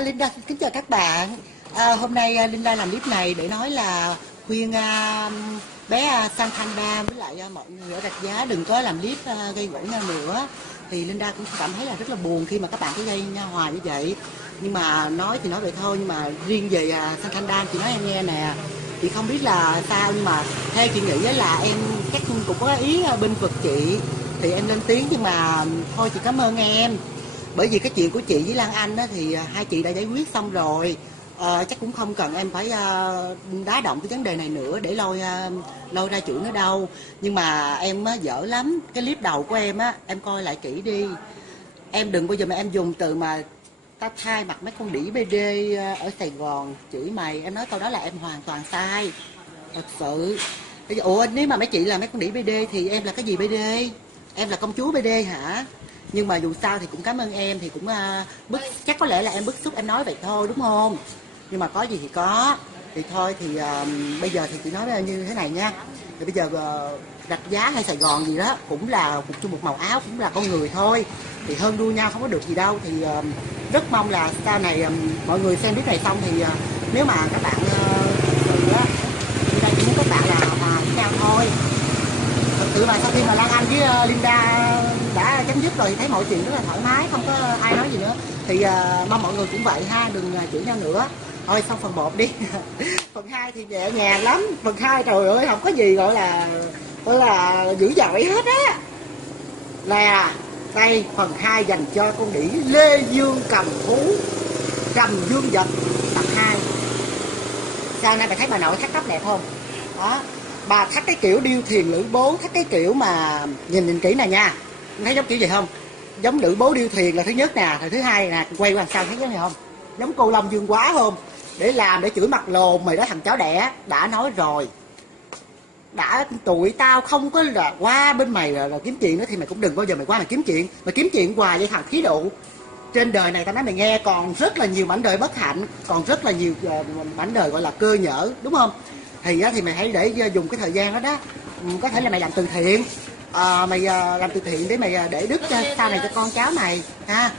Linda xin kính chào các bạn. Hôm nay Linda làm clip này để nói là khuyên bé Santhanda với lại mọi người ở Rạch Giá đừng có làm clip gây gổ nhau nữa. Thì Linda cũng cảm thấy là rất là buồn khi mà các bạn cứ gây nhau hoài như vậy. Nhưng mà nói thì nói vậy thôi, nhưng mà riêng về Santhanda chị nói em nghe nè. Chị không biết là sao, nhưng mà theo chị nghĩ là em chắc cũng có ý bên vực chị thì em lên tiếng, nhưng mà thôi chị cảm ơn em. Bởi vì cái chuyện của chị với Lan Anh á, thì hai chị đã giải quyết xong rồi. Chắc cũng không cần em phải đá động cái vấn đề này nữa để lôi ra chửi nữa đâu. Nhưng mà em dở lắm. Cái clip đầu của em á, em coi lại kỹ đi. Em đừng bao giờ mà em dùng từ mà tao thay mặt mấy con đĩ BD ở Sài Gòn chửi mày. Em nói câu đó là em hoàn toàn sai. Thật sự. Ủa nếu mà mấy chị là mấy con đĩ BD thì em là cái gì BD? Em là công chúa BD hả? Nhưng mà dù sao thì cũng cảm ơn em, thì cũng chắc có lẽ là em bức xúc em nói vậy thôi đúng không? Nhưng mà có gì thì có. Thì thôi thì bây giờ thì chị nói như thế này nha. Thì bây giờ Rạch Giá hay Sài Gòn gì đó cũng là một chung một màu áo, cũng là con người thôi. Thì hơn đua nhau không có được gì đâu. Thì rất mong là sau này mọi người xem clip này xong thì nếu mà các bạn tự á, thì đây chỉ muốn các bạn là hòa với nhau thôi. Thật sự mà sau khi mà Lan Anh với Linda đã chấm dứt rồi thì thấy mọi chuyện rất là thoải mái, không có ai nói gì nữa. Thì mong mọi người cũng vậy ha, đừng chửi nhau nữa. Thôi xong phần 1 đi. Phần 2 thì nhẹ nhàng lắm. Phần 2 trời ơi không có gì gọi là dữ dội hết á. Nè, đây phần 2 dành cho con đĩ Lê Dương cầm thú, cầm dương vật tập 2. Sao nay mày thấy bà nội thắt tóc đẹp không? Đó. Bà thắt cái kiểu điêu thuyền lữ bố, thắt cái kiểu mà nhìn kỹ nè nha, thấy giống kiểu gì không? Giống lữ bố điêu thuyền là thứ nhất nè, rồi thứ hai nè, quay qua sau thấy giống này không? Giống cô Long Dương Quá không? Để chửi mặt lồn mày đó thằng chó đẻ. Đã nói rồi, đã tụi tao không có là qua bên mày là kiếm chuyện nữa thì mày cũng đừng bao giờ mày qua mày kiếm chuyện hoài vậy thằng khí độ. Trên đời này tao nói mày nghe, còn rất là nhiều mảnh đời bất hạnh, còn rất là nhiều mảnh đời gọi là cơ nhỡ, đúng không? Thì mày hãy để dùng cái thời gian đó đó, có thể là mày làm từ thiện, mày làm từ thiện để mày để đức sau này cho con cháu mày ha.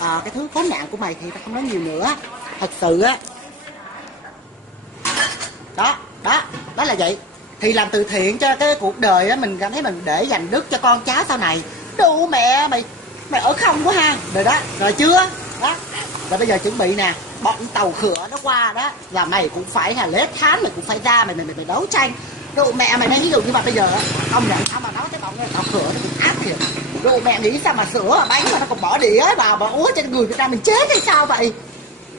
Cái thứ khốn nạn của mày thì tao không nói nhiều nữa. Thật sự á, đó là vậy. Thì làm từ thiện cho cái cuộc đời á, mình cảm thấy mình để dành đức cho con cháu sau này. Đủ mẹ mày ở không quá ha. Rồi đó, rồi chưa đó. Rồi bây giờ chuẩn bị nè, bọn tàu khửa nó qua đó là mày cũng phải là lết thán, mày cũng phải ra mày đấu tranh. Độ mẹ mày, ví dụ như mà bây giờ ông nhận sao mà nói cái bọn tàu khửa nó cũng ác thiệt. Độ mẹ nghĩ sao mà sữa mà bánh mà nó còn bỏ đĩa vào mà uống trên người người ta, mình chết hay sao vậy?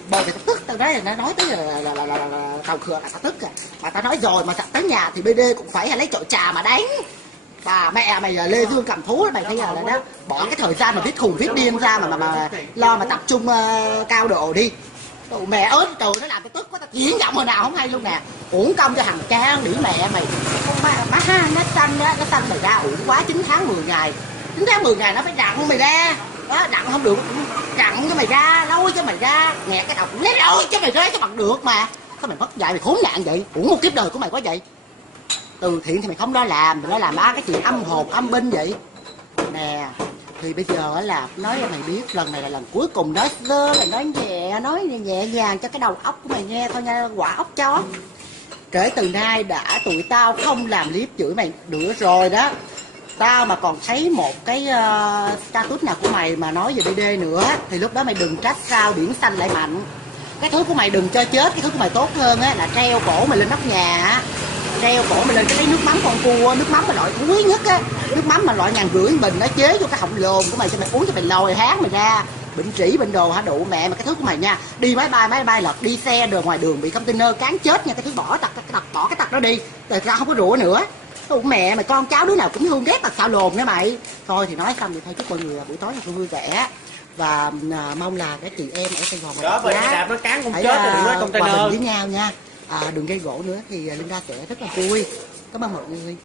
Bởi vì tao tức, tao nói là nói tới là tàu khửa là tao tức à. Mà tao nói rồi, mà tới nhà thì BD cũng phải lấy chổi trà mà đánh. Bà mẹ mày Lê Dương cầm thú mày thấy là đó, bỏ cái thời gian mà viết khùng viết điên ra mà lo mà tập trung cao độ đi. Tụi mẹ ớt trời, nó làm tao tức quá, tao diễn giọng hồi nào không hay luôn nè. Uổng công cho thằng cha đĩ mẹ mày. Con má ha, nó sanh mày ra uổng quá. 9 tháng 10 ngày 9 tháng 10 ngày nó phải đặng mày ra đó, đặng không được đặng cho mày ra, lôi cho mày ra, nghẹt cái đầu lấy lôi cho mày ra cho bằng được mà. Sao mày mất dạy, mày khốn nạn vậy, uổng một kiếp đời của mày quá vậy. Từ thiện thì mày không đó làm, mày đó làm cái chuyện âm hồn âm binh vậy nè. Thì bây giờ là nói cho mày biết, lần này là lần cuối cùng đó, là nói nhẹ nhàng cho cái đầu óc của mày nghe thôi nha, quả ốc chó. Kể từ nay tụi tao không làm clip chửi mày nữa rồi đó. Tao mà còn thấy một cái status nào của mày mà nói về BD nữa thì lúc đó mày đừng trách sao biển xanh lại mạnh. Cái thứ của mày đừng cho chết, cái thứ của mày tốt hơn á là treo cổ mày lên nóc nhà á, treo cổ mày lên cái nước mắm con cua, nước mắm mà loại thúi nhất á, nước mắm mà loại 1.500 bình nó chế vô cái họng lồn của mày cho mày uống cho mày lòi háng mày ra. Bệnh trĩ bệnh đồ hả, đủ mẹ mà cái thứ của mày nha. Đi máy bay lật, đi xe ngoài đường bị container cán chết nha, cái thứ bỏ cái tật đó đi, rồi tao không có rủa nữa. Đủ mẹ mày, con cháu đứa nào cũng thương ghét tật xạo lồn nha mày. Thôi thì nói xong vậy thôi, chúc mọi người buổi tối vui vẻ và mong là các chị em ở Sài Gòn đó bởi đạp nó cán cũng chết rồi, đừng nói container hòa bình với nhau nha. Đừng gây gỗ nữa thì Linda sẽ rất là vui. Cảm ơn mọi người.